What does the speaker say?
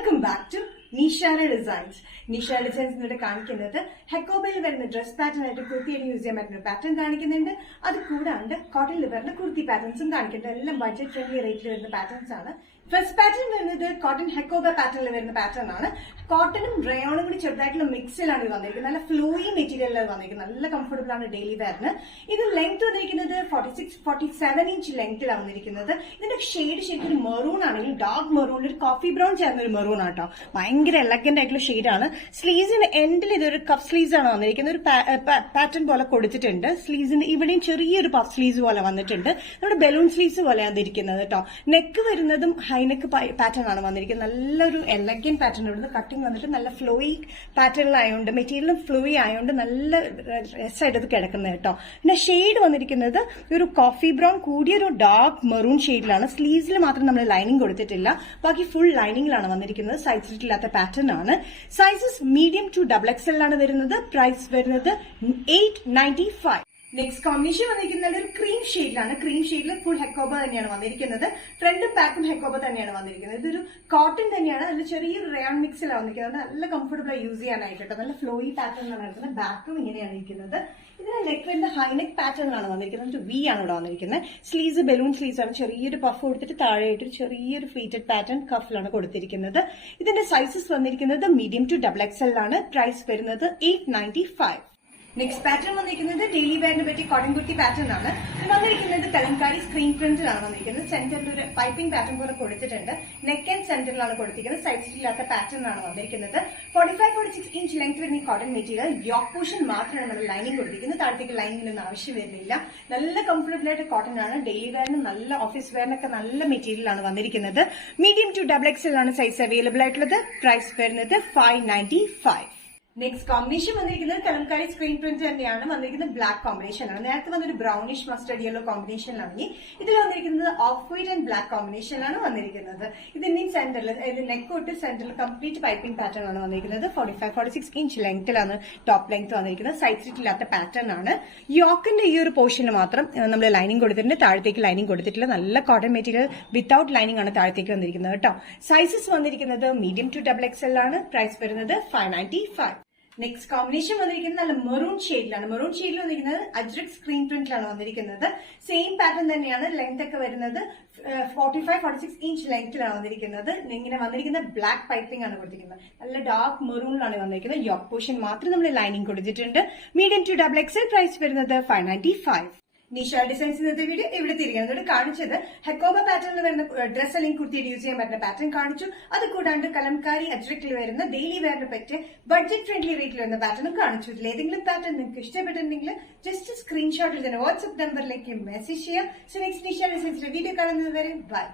Welcome back to Nishara designs. Nishara designs എന്നിട്ട് കാണിക്കുന്നത് ഹെക്കോബയിൽ വരുന്ന ഡ്രസ് പാറ്റേൺ ആയിട്ട് കുർത്തിയായിട്ട് യൂസ് ചെയ്യാൻ പറ്റുന്ന പാറ്റേൺ കാണിക്കുന്നുണ്ട്. അത് കൂടാണ്ട് കോട്ടണിൽ വരുന്ന കുർത്തി പാറ്റേൺസും കാണിക്കുന്നുണ്ട്. എല്ലാം ബഡ്ജറ്റ് ഫ്രണ്ട്ലി റേറ്റിൽ വരുന്ന പാറ്റേൺസ് ആണ്. ഫസ്റ്റ് പാറ്റേൺ വരുന്നത് കോട്ടൺ ഹെക്കോബ പാറ്റേണിൽ വരുന്ന പാറ്റേൺ ആണ്. കോട്ടണും റയോണും കൂടി ചെറുതായിട്ടുള്ള മിക്സിലാണ് ഇത് വന്നിരിക്കുന്നത്. നല്ല ഫ്ലോയി മെറ്റീരിയലാണ് വന്നിരിക്കുന്നത്. നല്ല കംഫർട്ടബിൾ ആണ് ഡെയിലി വെയറിന്. ഇത് ലെങ്ത് വന്നിരിക്കുന്നത് 46-47 ഇഞ്ച് ലെങ്ത്തിലാണ് വന്നിരിക്കുന്നത്. ഇതിന്റെ ഷെയ്ഡ് ശരിക്കും മെറൂൺ ആണെങ്കിൽ ഡാർക്ക് മെറൂൺ, ഒരു കോഫി ബ്രൗൺ ചേർന്ന ഒരു മെറൂൺ ആട്ടോ. ഭയങ്കര എലഗന്റ് ആയിട്ടുള്ള ഷെയ്ഡാണ്. സ്ലീവ്സിന് എൻഡിൽ ഇതൊരു കഫ് സ്ലീവ്സ് ആണ് വന്നിരിക്കുന്നത്. ഒരു പാറ്റേൺ പോലെ കൊടുത്തിട്ടുണ്ട്. സ്ലീവ്സിന് ഇവിടെയും ചെറിയൊരു പഫ് സ്ലീവ്സ് പോലെ വന്നിട്ടുണ്ട്. നമ്മുടെ ബലൂൺ സ്ലീവ്സ് പോലെയാണ് ഇരിക്കുന്നത് കേട്ടോ. നെക്ക് വരുന്നതും ഹൈനെക്ക് പാറ്റേൺ ആണ് വന്നിരിക്കുന്നത്. നല്ലൊരു എലഗന്റ് പാറ്റേൺ. ഇവിടുന്ന് കട്ടിങ് വന്നിട്ട് നല്ല ഫ്ലോയി പാറ്റേണിലായതുകൊണ്ട് മെറ്റീരിയലും ഫ്ലോയി ആയതുകൊണ്ട് നല്ല രസമായിട്ട് ഇത് കിടക്കുന്നത് കേട്ടോ. പിന്നെ ഷെയ്ഡ് വന്നിരിക്കുന്നത് ഒരു കോഫി ബ്രൗൺ കൂടിയൊരു ഡാർക്ക് മെറൂൺ ഷെയ്ഡിലാണ്. സ്ലീവ്സിൽ മാത്രം നമ്മൾ ലൈനിങ് കൊടുത്തിട്ടില്ല, ബാക്കി ഫുൾ ലൈനിങ്ങിലാണ് വന്നിരിക്കുന്നത്. സൈസിലില്ലാത്ത പാറ്റേൺ ആണ്. സൈസസ് മീഡിയം ടു XXL ആണ് വരുന്നത്. പ്രൈസ് വരുന്നത് 895. നെക്സ്റ്റ് കോമ്പിനേഷൻ വന്നിരിക്കുന്നത് ഒരു ക്രീം ഷെയ്ഡിലാണ്. ക്രീം ഷെയ്ഡിൽ ഫുൾ ഹെക്കോബ തന്നെയാണ് വന്നിരിക്കുന്നത്. ഫ്രണ്ടും ബാക്കും ഹെക്കോബ തന്നെയാണ് വന്നിരിക്കുന്നത്. ഇതൊരു കോട്ടൺ തന്നെയാണ്. അതിൽ ചെറിയൊരു റയോൺ മിക്സിലാണ് വന്നിരിക്കുന്നത്. നല്ല കംഫർട്ടബിൾ ആയി യൂസ് ചെയ്യാനായിട്ട് നല്ല ഫ്ലോയി പാറ്റേണിലാണ് നടക്കുന്നത്. ബാക്കും ഇങ്ങനെയാണ് ഇരിക്കുന്നത്. ഇതിന് നെക്ക് വരുന്ന ഹൈനെക്ക് പാറ്റേണിലാണ് വന്നിരിക്കുന്നത്. ഒരു വി ആണ് ഇവിടെ വന്നിരിക്കുന്നത്. സ്ലീവ്സ് ബലൂൺ സ്ലീവ്സ് ആണ്. ചെറിയൊരു പഫ് കൊടുത്തിട്ട് താഴെയായിട്ട് ഒരു ചെറിയൊരു ഫ്ലീറ്റഡ് പാറ്റേൺ കഫിലാണ് കൊടുത്തിരിക്കുന്നത്. ഇതിന്റെ സൈസസ് വന്നിരിക്കുന്നത് മീഡിയം ടു XXL ആണ്. പ്രൈസ് വരുന്നത് 895. നെക്സ്റ്റ് പാറ്റേൺ വന്നിരിക്കുന്നത് ഡെയിലി വെയറിനെ പറ്റി കോട്ടൺ കുർത്തി പാറ്റേൺ ആണ്. ഇത് വന്നിരിക്കുന്നത് കലംകാരി സ്ക്രീൻ പ്രിന്റിലാണ് വന്നിരിക്കുന്നത്. സെന്ററിൽ ഒരു പൈപ്പിംഗ് പാറ്റേൺ പോലെ കൊടുത്തിട്ടുണ്ട്. നെക്ക് ആൻഡ് സെന്ററിലാണ് കൊടുത്തിരിക്കുന്നത്. സൈഡ്സ് ഇല്ലാത്ത പാറ്റേൺ ആണ് വന്നിരിക്കുന്നത്. 45-46 ഇഞ്ച് ലെങ്ത് വരുന്ന ഈ കോട്ടൺ മെറ്റീരിയൽ യോക്ക് പോർഷൻ മാത്രമാണ് നമ്മൾ ലൈനിങ് കൊടുത്തിരിക്കുന്നത്. താഴത്തേക്ക് ലൈനിങ്ങിനൊന്നും ആവശ്യം വരുന്നില്ല. നല്ല കംഫർട്ടബിൾ ആയിട്ട് കോട്ടൺ ആണ്. ഡെയിലി വെയറിന് നല്ല ഓഫീസ് വെയറിനൊക്കെ നല്ല മെറ്റീരിയൽ ആണ് വന്നിരിക്കുന്നത്. മീഡിയം ടു XXL ആണ് സൈസ് അവൈലബിൾ ആയിട്ടുള്ളത്. പ്രൈസ് വരുന്നത് 595. നെക്സ്റ്റ് കോമ്പിനേഷൻ വന്നിരിക്കുന്നത് കലംകാരി സ്ക്രീൻ പ്രിന്റ് തന്നെയാണ് വന്നിരിക്കുന്നത്. ബ്ലാക്ക് കോമ്പിനേഷൻ ആണ്. നേരത്തെ വന്നൊരു ബ്രൗണിഷ് മസ്റ്റർഡ് യെല്ലോ കോമ്പിനേഷനിലാണെങ്കിൽ ഇതിൽ വന്നിരിക്കുന്നത് ഓഫ് വൈറ്റ് ആൻഡ് ബ്ലാക്ക് കോമ്പിനേഷനിലാണ് വന്നിരിക്കുന്നത്. ഇതിന്റെയും സെന്ററിൽ നെക്ക് തൊട്ട് സെന്ററിൽ കംപ്ലീറ്റ് പൈപ്പിംഗ് പാറ്റേൺ ആണ് വന്നിരിക്കുന്നത്. 45-46 ഇഞ്ച് ലെങ്ത്തിലാണ് ടോപ്പ് ലെങ്ത് വന്നിരിക്കുന്നത്. സൈഡ് സ്ലിറ്റ് ഇല്ലാത്ത പാറ്റേൺ ആണ്. യോക്കിന്റെ ഈ ഒരു പോർഷന് മാത്രം നമ്മൾ ലൈനിങ് കൊടുത്തിട്ടുണ്ട്. താഴത്തേക്ക് ലൈനിങ് കൊടുത്തിട്ടില്ല. നല്ല കോട്ടൺ മെറ്റീരിയൽ വിത്തൌട്ട് ലൈനിങ് ആണ് താഴത്തേക്ക് വന്നിരിക്കുന്നത് കേട്ടോ. സൈസസ് വന്നിരിക്കുന്നത് മീഡിയം ടു XXL ആണ്. പ്രൈസ് വരുന്നത് 595. നെക്സ്റ്റ് കോമ്പിനേഷൻ വന്നിരിക്കുന്നത് നല്ല മെറൂൺ ഷെയ്ഡിലാണ്. മെറൂൺ ഷെയ്ഡിൽ വന്നിരിക്കുന്നത് അജ്രക് സ്ക്രീൻ പ്രിന്റിലാണ് വന്നിരിക്കുന്നത്. സെയിം പാറ്റേൺ തന്നെയാണ്. ലെങ്ത് ഒക്കെ വരുന്നത് 45-46 ഇഞ്ച് ലെങ്ത്തിലാണ് വന്നിരിക്കുന്നത്. ഇങ്ങനെ വന്നിരിക്കുന്ന ബ്ലാക്ക് പൈപ്പിംഗ് ആണ് കൊടുത്തിരിക്കുന്നത്. നല്ല ഡാർക്ക് മെറൂണിലാണ് വന്നിരിക്കുന്നത്. യോക്ക് പോർഷൻ മാത്രം നമ്മൾ ലൈനിങ് കൊടുത്തിട്ടുണ്ട്. Medium to XXL. പ്രൈസ് വരുന്നത് 595. നിഷ ഡിസൈൻസ് ഇന്നത്തെ വീഡിയോ ഇവിടെ തിരികെ കാണിച്ചത് ഹെക്കോബ പാറ്റേണിൽ വരുന്ന ഡ്രസ് അല്ലെങ്കിൽ കുർത്തിയായിട്ട് യൂസ് ചെയ്യാൻ പറ്റുന്ന പാറ്റേൺ കാണിച്ചു. അത് കൂടാണ്ട് കലംകാരി അജ്രക്കിൽ വരുന്ന ഡെയിലി വെയറിനെ പറ്റിയ ബഡ്ജറ്റ് ഫ്രണ്ട്ലി റേറ്റിൽ വരുന്ന പാറ്റേണും കാണിച്ചു. ഇതിൽ ഏതെങ്കിലും പാറ്റേൺ നിങ്ങൾക്ക് ഇഷ്ടപ്പെട്ടിട്ടുണ്ടെങ്കിൽ ജസ്റ്റ് സ്ക്രീൻഷോട്ട് ഇതിന്റെ വാട്സ്ആപ്പ് നമ്പറിലേക്ക് മെസ്സേജ് ചെയ്യാം. സോ നെക്സ്റ്റ് നിഷ ഡിസൈൻസിന്റെ വീഡിയോ കാണുന്നത് വരെ ബൈ.